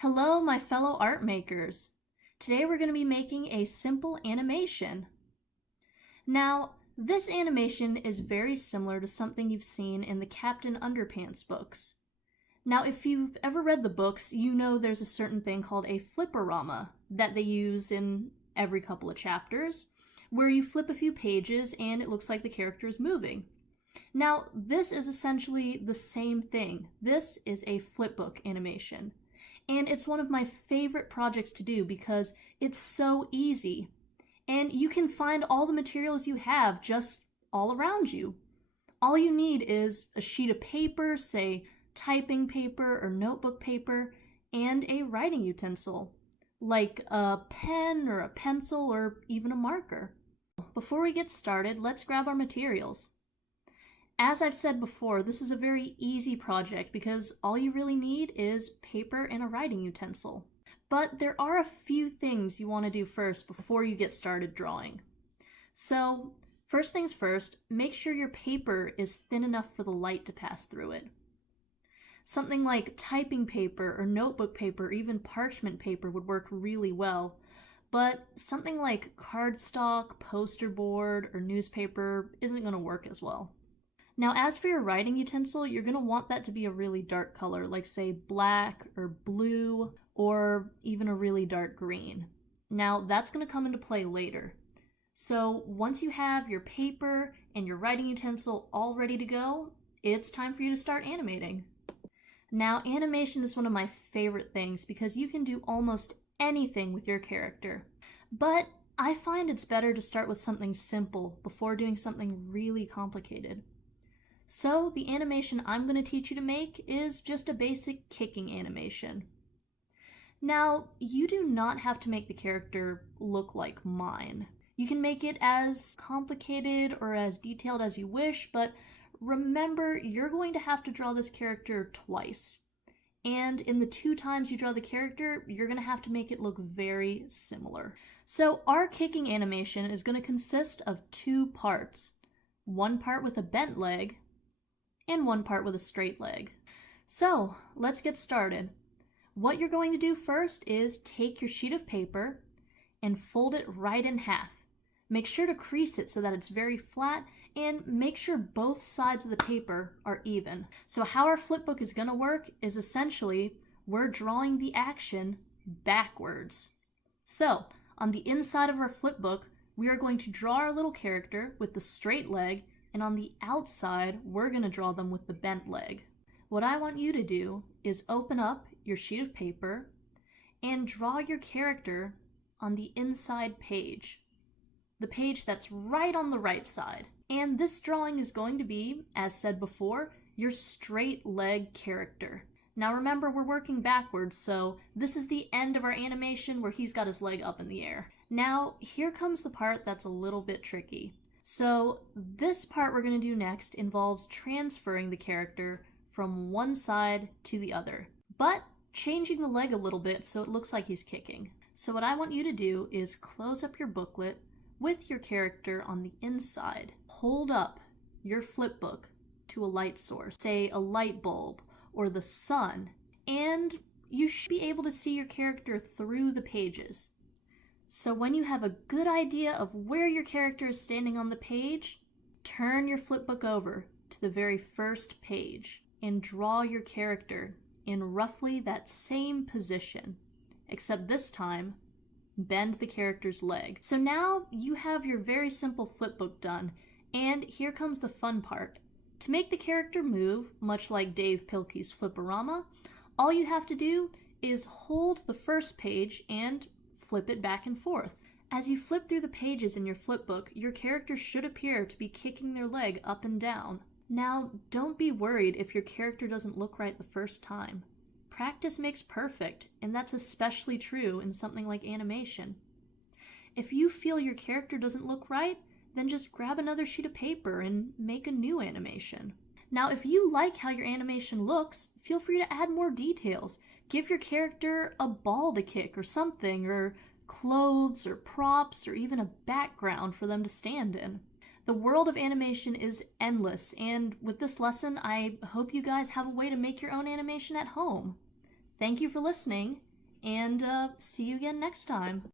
Hello, my fellow art makers. Today we're going to be making a simple animation. Now, this animation is very similar to something you've seen in the Captain Underpants books. Now, if you've ever read the books, you know there's a certain thing called a flipperama that they use in every couple of chapters, where you flip a few pages and it looks like the character is moving. Now, this is essentially the same thing. This is a flipbook animation. And it's one of my favorite projects to do because it's so easy. And you can find all the materials you have just all around you. All you need is a sheet of paper, say typing paper or notebook paper, and a writing utensil, like a pen or a pencil or even a marker. Before we get started, let's grab our materials. As I've said before, this is a very easy project because all you really need is paper and a writing utensil. But there are a few things you want to do first before you get started drawing. So, first things first, make sure your paper is thin enough for the light to pass through it. Something like typing paper or notebook paper or even parchment paper would work really well, but something like cardstock, poster board, or newspaper isn't going to work as well. Now, as for your writing utensil, you're going to want that to be a really dark color, like say black or blue or even a really dark green. Now, that's going to come into play later. So once you have your paper and your writing utensil all ready to go, it's time for you to start animating. Now, animation is one of my favorite things because you can do almost anything with your character. But I find it's better to start with something simple before doing something really complicated. So the animation I'm going to teach you to make is just a basic kicking animation. Now, you do not have to make the character look like mine. You can make it as complicated or as detailed as you wish, but remember, you're going to have to draw this character twice. And in the 2 times you draw the character, you're going to have to make it look very similar. So our kicking animation is going to consist of 2 parts. One part with a bent leg, and one part with a straight leg. So let's get started. What you're going to do first is take your sheet of paper and fold it right in half. Make sure to crease it so that it's very flat and make sure both sides of the paper are even. So how our flipbook is going to work is essentially we're drawing the action backwards. So on the inside of our flipbook, we are going to draw our little character with the straight leg, and on the outside, we're going to draw them with the bent leg. What I want you to do is open up your sheet of paper and draw your character on the inside page, the page that's right on the right side. And this drawing is going to be, as said before, your straight leg character. Now remember, we're working backwards, so this is the end of our animation where he's got his leg up in the air. Now, here comes the part that's a little bit tricky. So this part we're going to do next involves transferring the character from one side to the other, but changing the leg a little bit so it looks like he's kicking. So what I want you to do is close up your booklet with your character on the inside. Hold up your flipbook to a light source, say a light bulb or the sun, and you should be able to see your character through the pages. So when you have a good idea of where your character is standing on the page, turn your flipbook over to the very first page and draw your character in roughly that same position, except this time, bend the character's leg. So now you have your very simple flipbook done, and here comes the fun part. To make the character move, much like Dave Pilkey's Flipperama, all you have to do is hold the first page and flip it back and forth. As you flip through the pages in your flipbook, your character should appear to be kicking their leg up and down. Now, don't be worried if your character doesn't look right the first time. Practice makes perfect, and that's especially true in something like animation. If you feel your character doesn't look right, then just grab another sheet of paper and make a new animation. Now, if you like how your animation looks, feel free to add more details. Give your character a ball to kick or something, or clothes or props or even a background for them to stand in. The world of animation is endless, and with this lesson, I hope you guys have a way to make your own animation at home. Thank you for listening, and see you again next time.